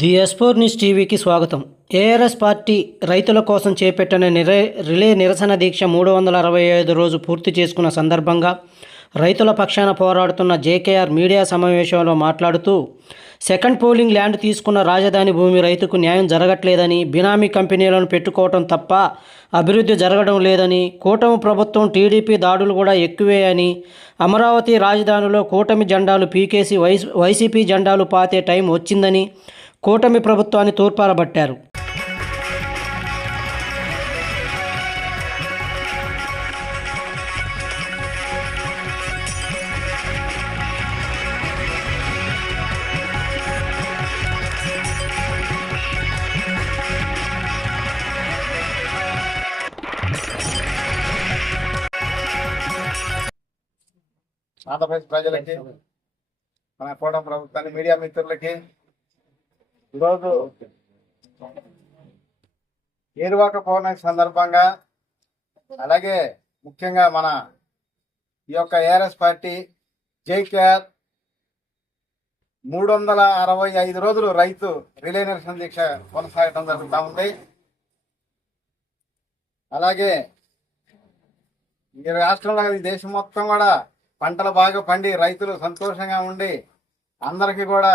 The ఎస్పోర్ news టీవీకి స్వాగతం. ARS party రైతుల కోసం చేపట్టిన రిలే నిరసన దీక్ష 365 రోజు పూర్తి చేసుకున్న సందర్భంగా రైతుల పక్షాన పోరాడుతున్న జేకేఆర్ మీడియా సమావేశంలో మాట్లాడుతూ, సెకండ్ పోలింగ్ ల్యాండ్ తీసుకున్న రాజధాని భూమి రైతుకు న్యాయం జరగట్లేదని, బినామీ కంపెనీలను పెట్టుకోవటం తప్ప అభివృద్ధి జరగడం లేదని, కూటమి ప్రభుత్వం టీడీపీ దాడులు కూడా ఎక్కువే అని, అమరావతి రాజధానిలో కూటమి జెండాలు పీకేసి వైసీపీ జెండాలు పాతే టైం వచ్చిందని కూటమి ప్రభుత్వాన్ని తూర్పారబట్టారు. ఆంధ్రప్రదేశ్ ప్రజలకి, మన కూటమి ప్రభుత్వాన్ని, మీడియా మిత్రులకి ఈరోజు ఏరువాక పౌర్ణమి సందర్భంగా, అలాగే ముఖ్యంగా మన ఈ యొక్క ఏఆర్ఎస్ పార్టీ జేకేఆర్ 365 రోజులు రైతు రిలే నిరసన దీక్ష కొనసాగడం జరుగుతూ ఉంది. అలాగే ఈ రాష్ట్రంలో ఈ దేశం మొత్తం కూడా పంటలు బాగా పండి రైతులు సంతోషంగా ఉండి అందరికీ కూడా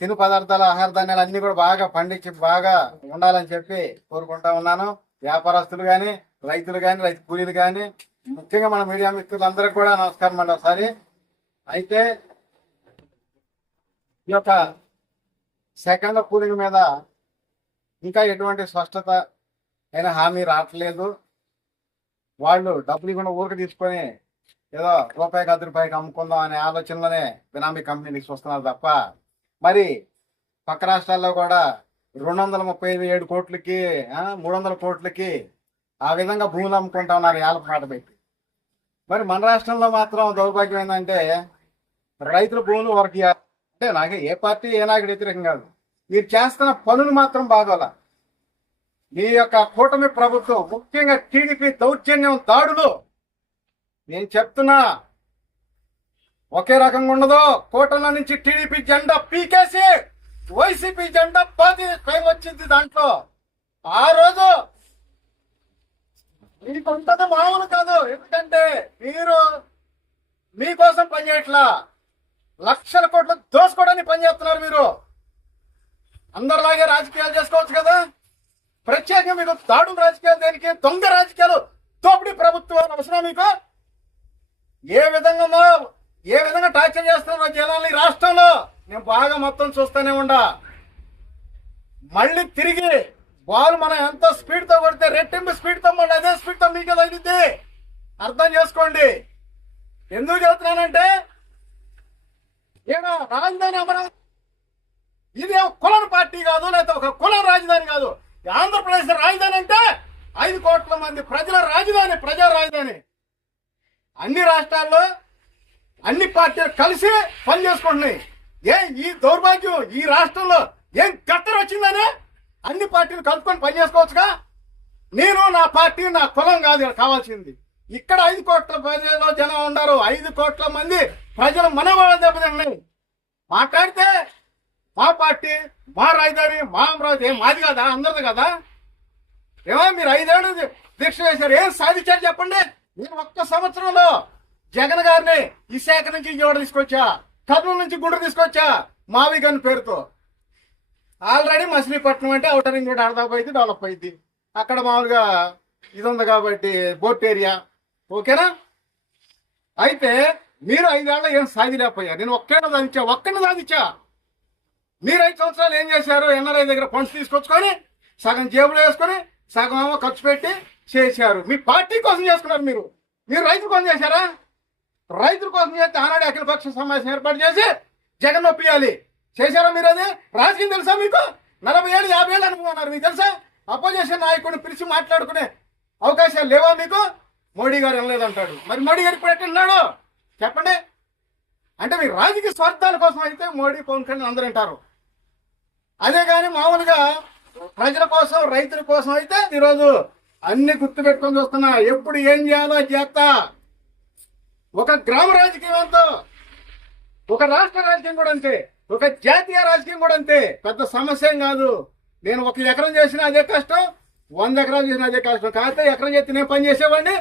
తిను పదార్థాలు, ఆహార ధాన్యాలు అన్ని కూడా బాగా పండించి బాగా ఉండాలని చెప్పి కోరుకుంటా ఉన్నాను. వ్యాపారస్తులు కానీ, రైతులు కానీ, రైతు కూలీలు కానీ, ముఖ్యంగా మన మీడియా మిత్రులందరికీ కూడా నమస్కారం అండి. ఒకసారి అయితే ఈ యొక్క సెకండ్ కూలింగ్ మీద ఇంకా ఎటువంటి స్పష్టత అయిన హామీ రావట్లేదు. వాళ్ళు డబ్బులు కూడా ఊరికి తీసుకొని ఏదో రూపాయికి 10 రూపాయికి అమ్ముకుందాం అనే ఆలోచనలోనే బినామీ కంపెనీకి చూస్తున్నారు తప్ప, మరి పక్క రాష్ట్రాల్లో కూడా 237 కోట్లకి 300 కోట్లకి ఆ విధంగా భూములు అమ్ముకుంటా ఉన్నారు ఏళ్ళ మాట పెట్టి. మరి మన రాష్ట్రంలో మాత్రం దౌర్భాగ్యం ఏంటంటే రైతుల భూములు వరకు, అంటే నాకు ఏ పార్టీ ఏ నాయకుడు వ్యతిరేకం కాదు, మీరు చేస్తున్న పనులు మాత్రం బాగోలా. మీ యొక్క కూటమి ప్రభుత్వం, ముఖ్యంగా టీడీపీ దౌర్జన్యం దాడులు నేను చెప్తున్నా ఒకే రకంగా ఉండదు. కూటమిలో నుంచి టీడీపీ జెండా పీకేసి వైసీపీ జెండా టైం వచ్చింది. దాంట్లో ఆ రోజు మీకు ఉంటది మామూలు కాదు. ఎందుకంటే మీరు మీకోసం పనిచేయట్లా, లక్షల కోట్లు దోసుకోవడానికి పనిచేస్తున్నారు. మీరు అందరిలాగే రాజకీయాలు చేసుకోవచ్చు కదా, ప్రత్యేకంగా మీకు దాడులు రాజకీయాలు దేనికి? దొంగ రాజకీయాలు, దోపిడీ ప్రభుత్వం అవసరం మీకు? ఏ విధంగా టార్చర్ చేస్తున్నారు జనాలు ఈ రాష్ట్రంలో నేను బాగా మొత్తం చూస్తూనే ఉండా. మళ్ళీ తిరిగి బాల్ మనం ఎంత స్పీడ్ తో కొడితే రెట్టింపు స్పీడ్ తో మళ్ళీ అదే స్పీడ్ తో మీకు తగ్గిద్ది. అర్థం చేసుకోండి. ఎందుకు చెబుతున్నానంటే ఏదో రాజధాని అమరావతి ఇది కులం పార్టీ కాదు, లేకపోతే ఒక కులం రాజధాని కాదు. ఆంధ్రప్రదేశ్ రాజధాని అంటే 5 కోట్ల మంది ప్రజల రాజధాని, ప్రజా రాజధాని. అన్ని రాష్ట్రాల్లో అన్ని పార్టీలు కలిసి పని చేసుకుంటున్నాయి. ఈ దౌర్భాగ్యం ఈ రాష్ట్రంలో ఏం గత్తర వచ్చిందని అన్ని పార్టీలు కలుపుకొని పని చేసుకోవచ్చుగా. నేను నా పార్టీ నా కులం కాదు కావాల్సింది. ఇక్కడ 5 కోట్ల ప్రజలు జనం ఉన్నారు. 5 కోట్ల మంది ప్రజలు మనవాళ్ళ దెబ్బతిన్నాయి. మాట్లాడితే మా పార్టీ, మా రాజధాని, మా అమరావతి ఏం మాది కదా, అందరిది కదా. ఏమో మీరు 5 ఏళ్ళు దీక్ష చేశారు, ఏం సాధించారు చెప్పండి. నేను ఒక్క సంవత్సరంలో జగన్ గారిని విశాఖ నుంచి విజయవాడ తీసుకొచ్చా, కర్నూలు నుంచి గుంటూరు తీసుకొచ్చా, మావిగన్ పేరుతో. ఆల్రెడీ మచిలీపట్నం అంటే అవుటర్ రింగ్ రోడ్ అర్థమైంది, డెవలప్ అయింది. అక్కడ మామూలుగా ఇది ఉంది కాబట్టి బోర్ట్ ఏరియా, ఓకేనా. అయితే మీరు 5 ఏళ్ళ ఏం సాధిలేకపోయారు. నేను ఒక్కడిని సాధించా. మీరు 5 సంవత్సరాలు ఏం చేశారు? ఎన్ఆర్ఐ దగ్గర ఫండ్స్ తీసుకొచ్చుకొని సగం జేబులో వేసుకొని సగం ఏమో ఖర్చు పెట్టి చేశారు. మీ పార్టీ కోసం చేసుకున్నారు. మీరు రైతుల కోసం చేశారా? రైతుల కోసం చేస్తే ఆనాడు అఖిలపక్ష సమావేశం ఏర్పాటు చేసి జగన్ నొప్పియాలి చేశారా? మీరు అది రాజకీయం తెలుసా మీకు? 40 ఏళ్ళు 50 ఏళ్ళు అనుకున్నారు. మీకు తెలుసా? అపోజిషన్ నాయకుడిని పిలిచి మాట్లాడుకునే అవకాశాలు లేవా మీకు? మోడీ గారు వినలేదంటాడు. మరి మోడీ గారు ఇప్పుడు ఎట్లున్నాడు చెప్పండి. అంటే మీరు రాజకీయ స్వార్థాల కోసం అయితే మోడీ, పవన్ కళ్యాణ్ అందరూ అంటారు. అదే కానీ మామూలుగా ప్రజల కోసం, రైతుల కోసం అయితే ఈరోజు అన్ని గుర్తు పెట్టుకొని చూస్తున్నా. ఎప్పుడు ఏం చేయాలో చేస్తా. ఒక గ్రామ రాజకీయం అంతా, ఒక రాష్ట్ర రాజకీయం కూడా అంతే. ఒక జాతీయ రాజకీయం కూడా అంతే, పెద్ద సమస్య ఏం కాదు. నేను 1 ఎకరం చేసినా అదే కష్టం, 100 ఎకరాలు చేసినా అదే కష్టం. కాకపోతే ఎకరం చేస్తే నేను పని చేసేవాడిని,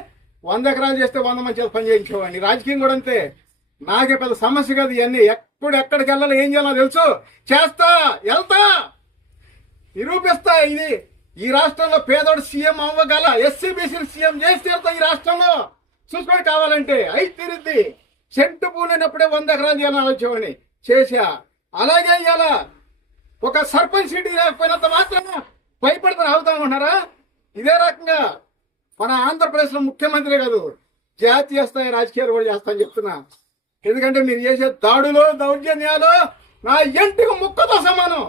100 ఎకరాలు చేస్తే 100 మంది పని చేయించేవాడిని. రాజకీయం కూడా అంతే, నాకే పెద్ద సమస్య కాదు ఇవన్నీ. ఎక్కడికి వెళ్ళాలి, ఏం చేయాలో తెలుసు, చేస్తా, వెళ్తా, నిరూపిస్తా. ఇది ఈ రాష్ట్రంలో పేదోడు సీఎం అవ్వగల, ఎస్సీబీసీలు సీఎం చేసి తీరుతా ఈ రాష్ట్రంలో. చూసుకొని కావాలంటే అయితే తీరుద్ది. సెంటు పూలేనప్పుడే 100 ఎకరాలు చేయాలని ఆలోచించేవాడిని, చేశా. అలాగే ఇవాళ ఒక సర్పంచ్ సీటు లేకపోయినంత మాత్రం భయపడుతుని అవుతామన్నారా? ఇదే రకంగా మన ఆంధ్రప్రదేశ్ లో ముఖ్యమంత్రి కాదు, జాతీయ స్థాయి రాజకీయాలు కూడా చేస్తానని చెప్తున్నా. ఎందుకంటే మీరు చేసే దాడులు, దౌర్జన్యాలు నా ఇంటికి ముక్కతో సమానం.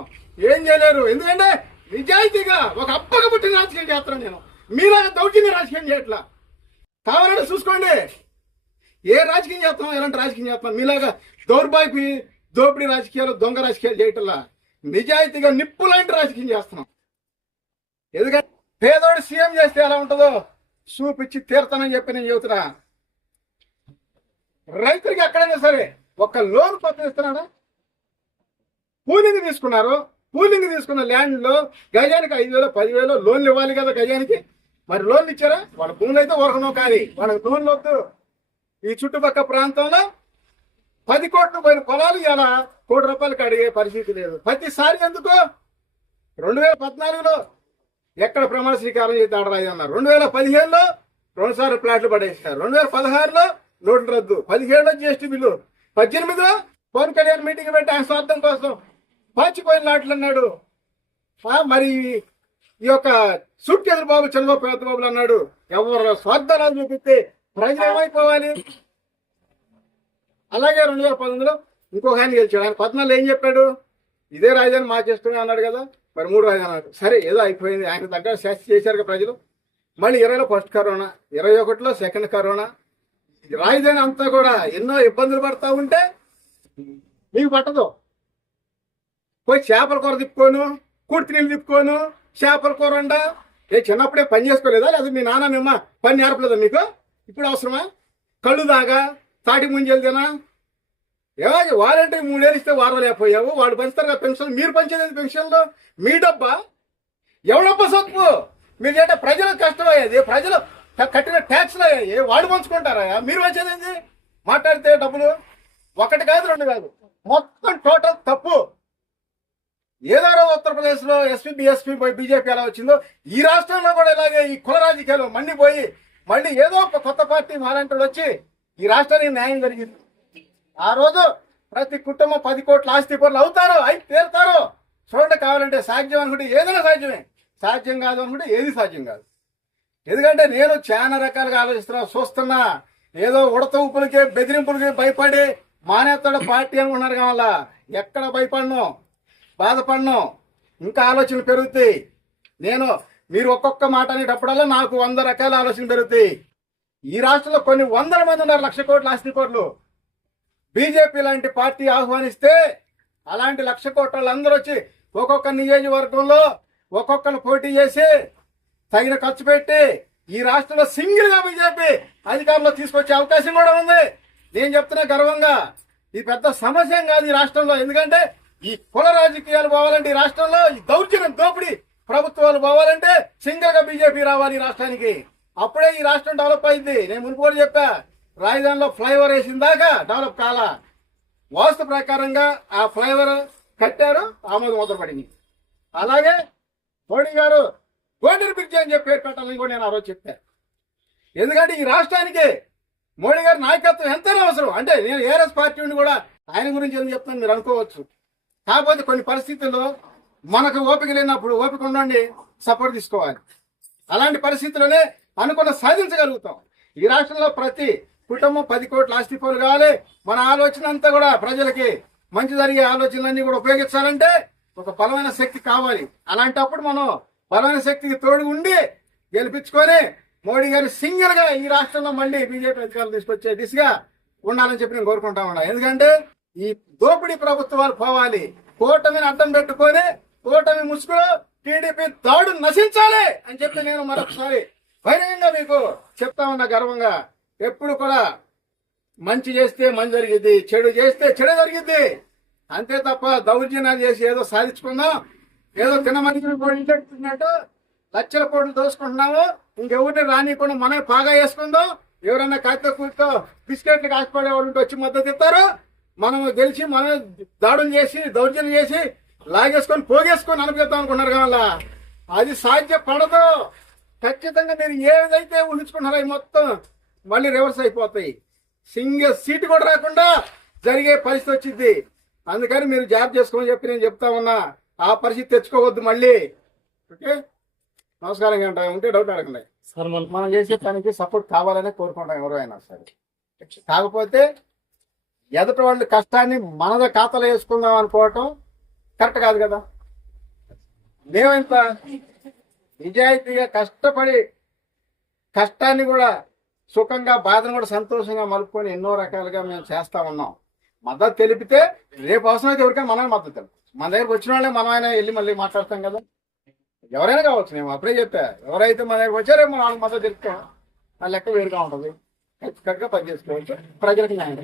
ఏం చేయలేరు, ఎందుకంటే నిజాయితీగా ఒక అప్పగా పుట్టిన రాజకీయం చేస్తాను నేను. మీలాగా దౌర్జన్య రాజకీయం చేయట్లా. కావాలంటే చూసుకోండి, ఏ రాజకీయం చేస్తున్నాం, ఎలాంటి రాజకీయం చేస్తున్నాం. మీలాగా దౌర్భాగ్య దోపిడీ రాజకీయాలు, దొంగ రాజకీయాలు చేయటంలా నిజాయితీగా నిప్పు లాంటి రాజకీయం చేస్తున్నాం. ఎందుకంటే పేదోడు సీఎం చేస్తే ఎలా ఉంటుందో చూపించి తీరుతానని చెప్పి నేను చెబుతున్నా. రైతులకి ఎక్కడైనా సరే ఒక లోన్ పత్రం ఇస్తున్నాడా? పూలింగ్ తీసుకున్నారు, పూలింగ్ తీసుకున్న ల్యాండ్ లో గజానికి 5,000 10,000 లోన్లు ఇవ్వాలి కదా గజానికి. మరి లోన్లు ఇచ్చారా? వాళ్ళ భూములు అయితే ఊరకనో, కానీ వాళ్ళకి లోన్లు వద్దు. ఈ చుట్టుపక్కల ప్రాంతంలో 10 కోట్లు పోయిన పొలాలు ఇలా ₹1 కోటి అడిగే పరిస్థితి లేదు. ప్రతిసారి ఎందుకు? 2014లో ఎక్కడ ప్రమాణ స్వీకారం చేసి ఆడరాయి అన్నారు, 2015లో 2 సార్లు ప్లాట్లు పడేసారు, 2016లో నోటు రద్దు, 17లో జీఎస్టీ బిల్లు, 18లో పవన్ కళ్యాణ్ మీటింగ్ పెట్టి ఆయన స్వార్థం కోసం పాచిపోయిన లాట్లు అన్నాడు. మరి ఈ యొక్క సూట్ కేసుల బాబు చంద్రబాబు పెద్ద బాబులు అన్నాడు. ఎవరు స్వార్థాలు చూపిస్తే ప్రజలు ఏమైపోవాలి? అలాగే 2019లో ఇంకొక ఆయన గెలిచాడు. ఆయన 14లో ఏం చెప్పాడు? ఇదే రాజధాని మాకు ఇష్టమే అన్నాడు కదా. మరి 3 రాజధాని అన్నాడు. సరే ఏదో అయిపోయింది, ఆయన దగ్గర శాస్తి చేశారు ప్రజలు. మళ్ళీ 20లో ఫస్ట్ కరోనా, 21లో సెకండ్ కరోనా. రాజధాని అంతా కూడా ఎన్నో ఇబ్బందులు పడతా ఉంటే మీకు పట్టదు. పోయి చేపల కూర తిప్పుకోను, కుర్తి నీళ్ళు తిప్పుకోను, చేపల కూర వండ. చిన్నప్పుడే పని చేసుకోలేదా? లేదా మీ నాన్న నిమ్మ పని నేర్పలేదా మీకు? ఇప్పుడు అవసరమా? కళ్ళు దాగా తాటి ముంజేదినా? ఏమో వాలంటీర్ 3 ఏళ్ళు ఇస్తే వారలేకపోయావు. వాడు పంచుతారు కదా పెన్షన్, మీరు పంచేది పెన్షన్లో మీ డబ్బా, ఎవడబ్బా సొత్తు? మీరు చేస్తే ప్రజలకు కష్టమయ్యేది, ప్రజలు కట్టిన ట్యాక్స్లు అయ్యాయి, వాడు పంచుకుంటారా? మీరు వచ్చేది మాట్లాడితే డబ్బులు 1 కాదు 2 కాదు, మొత్తం టోటల్ తప్పు. ఏదో ఉత్తరప్రదేశ్ లో ఎస్పీ బీఎస్పీ పోయి బీజేపీ ఎలా వచ్చిందో ఈ రాష్ట్రంలో కూడా ఇలాగే ఈ కుల రాజకీయాలు మండిపోయి మళ్ళీ ఏదో ఒక కొత్త పార్టీ మాలంటూ వచ్చి ఈ రాష్ట్రానికి న్యాయం జరిగింది. ఆ రోజు ప్రతి కుటుంబం 10 కోట్ల ఆస్తి పనులు అవుతారు, అయి తీరుతారు. చూడండి, కావాలంటే సాధ్యం అనుకుంటే ఏదైనా సాధ్యమే, సాధ్యం కాదు అనుకుంటే ఏది సాధ్యం కాదు. ఎందుకంటే నేను చాలా రకాలుగా ఆలోచిస్తున్నా, చూస్తున్నా. ఏదో ఉడత ఊపులకి బెదిరింపులకి భయపడి మానేస్తాడు పార్టీ అనుకుంటున్నారు. కావాలా ఎక్కడ భయపడను, బాధపడను, ఇంకా ఆలోచనలు పెరుగుతాయి. మీరు ఒక్కొక్క మాట అనేటప్పుడల్లా నాకు 100 రకాల ఆలోచనలు పెరుగుతాయి. ఈ రాష్ట్రంలో కొన్ని 100 మంది ఉన్నారు, 1,00,000 కోట్ల ఆస్తి కోట్లు. బీజేపీ లాంటి పార్టీ ఆహ్వానిస్తే అలాంటి 1,00,000 కోట్ల వాళ్ళందరూ వచ్చి ఒక్కొక్క నియోజకవర్గంలో ఒక్కొక్కరు పోటీ చేసి తగిన ఖర్చు పెట్టి ఈ రాష్ట్రంలో సింగిల్ గా బీజేపీ అధికారంలో తీసుకొచ్చే అవకాశం కూడా ఉంది. నేను చెప్తున్నా గర్వంగా, ఇది పెద్ద సమస్య కాదు ఈ రాష్ట్రంలో. ఎందుకంటే ఈ కుల రాజకీయాలు పోవాలంటే ఈ రాష్ట్రంలో, ఈ దౌర్జన్యం దోపిడీ ప్రభుత్వాలు పోవాలంటే సింగిల్ గా బీజేపీ రావాలి ఈ రాష్ట్రానికి. అప్పుడే ఈ రాష్ట్రం డెవలప్ అయింది. నేను మునుపు కూడా చెప్పా, రాజధానిలో ఫ్లైఓవర్ వేసిన దాకా డెవలప్ కాలా. వాస్తు ప్రకారంగా ఆ ఫ్లైఓవర్ కట్టారు, ఆమోదం మొదలుపడింది. అలాగే మోడీ గారు గోల్డెన్ బ్రిడ్జ్ అని చెప్పి పేరు పెట్టాలని కూడా నేను ఆ రోజు చెప్పాను. ఎందుకంటే ఈ రాష్ట్రానికి మోడీ గారి నాయకత్వం ఎంతైనా అవసరం. అంటే నేను ఏఆర్ఎస్ పార్టీ కూడా ఆయన గురించి ఎందుకు చెప్తాను మీరు అనుకోవచ్చు. కాకపోతే కొన్ని పరిస్థితుల్లో మనకు ఓపిక లేనప్పుడు ఓపిక ఉండండి, సపోర్ట్ తీసుకోవాలి. అలాంటి పరిస్థితుల్లోనే అనుకున్న సాధించగలుగుతాం. ఈ రాష్ట్రంలో ప్రతి కుటుంబం 10 కోట్ల ఆస్తి పనులు కావాలి. మన ఆలోచన అంతా కూడా ప్రజలకి మంచి జరిగే ఆలోచనలన్నీ కూడా ఉపయోగించాలంటే ఒక బలమైన శక్తి కావాలి. అలాంటప్పుడు మనం బలమైన శక్తికి తోడు ఉండి గెలిపించుకొని మోడీ గారు సింగిల్ గా ఈ రాష్ట్రంలో మళ్ళీ బీజేపీ అధికారులు తీసుకొచ్చే దిశగా ఉండాలని చెప్పి నేను కోరుకుంటా ఉన్నా. ఎందుకంటే ఈ దోపిడీ ప్రభుత్వాలు పోవాలి. కూటమిని అడ్డం పెట్టుకొని కూటమి ముసుగులో టీడీపీ దాడు నశించాలి అని చెప్పి నేను మరొకసారి బహిరంగంగా మీకు చెప్తా ఉన్నా గర్వంగా. ఎప్పుడు కూడా మంచి చేస్తే మంచి జరిగిద్ది, చెడు చేస్తే చెడు జరిగిద్ది. అంతే తప్ప దౌర్జన్యాలు చేసి ఏదో సాధించుకుందాం, ఏదో తినమని పోయినట్టు లక్షల కోట్లు దోసుకుంటున్నాము, ఇంకెవరిని రానికుండా మనమే పాగా వేసుకుందాం. ఎవరైనా కాగిత కూర్చో బిస్కెట్లు కాసిపడే వాళ్ళు ఉంటే వచ్చి మద్దతు ఇస్తారు. మనం గెలిచి మనమే దాడులు చేసి దౌర్జన్యం చేసి లాగేసుకొని పోగేసుకొని అనిపిద్దాం అనుకున్నారు కావాలా, అది సాధ్యపడదు. ఖచ్చితంగా మీరు ఏదైతే ఊహించుకున్నారో అవి మొత్తం మళ్ళీ రివర్స్ అయిపోతాయి. సింగిల్ సీటు కూడా రాకుండా జరిగే పరిస్థితి వచ్చింది. అందుకని మీరు జాబ్ చేసుకోమని చెప్పి నేను చెప్తా ఉన్నా. ఆ పరిస్థితి తెచ్చుకోవద్దు మళ్ళీ. ఓకే, నమస్కారం. ఏంటో ఉంటే డౌట్ అడగండి. మనం చేసే పనికి సపోర్ట్ కావాలనే కోరుకుంటాం ఎవరైనా సరే. కాకపోతే ఎదుటి వాళ్ళ కష్టాన్ని మనద ఖాతాలో వేసుకుందాం అనుకోవటం కరెక్ట్ కాదు కదా. మేమంత నిజాయితీగా కష్టపడి కష్టాన్ని కూడా సుఖంగా బాధను కూడా సంతోషంగా మలుపుకొని ఎన్నో రకాలుగా మేము చేస్తా ఉన్నాం. మద్దతు తెలిపితే రేపు అవసరమైతే ఎవరికైనా మనమే మద్దతు తెలుపు. మన దగ్గరకు వచ్చిన వాళ్ళే మనమైనా వెళ్ళి మళ్ళీ మాట్లాడతాం కదా. ఎవరైనా కావచ్చు, నేను అప్పుడే చెప్పా, ఎవరైతే మన దగ్గరకు వచ్చారో మనం వాళ్ళకి మద్దతు తెలుపుతాం. ఆ లెక్క వేరుగా ఉంటుంది. ఖచ్చితంగా పనిచేసుకోవచ్చు. ప్రజలకు న్యాయం.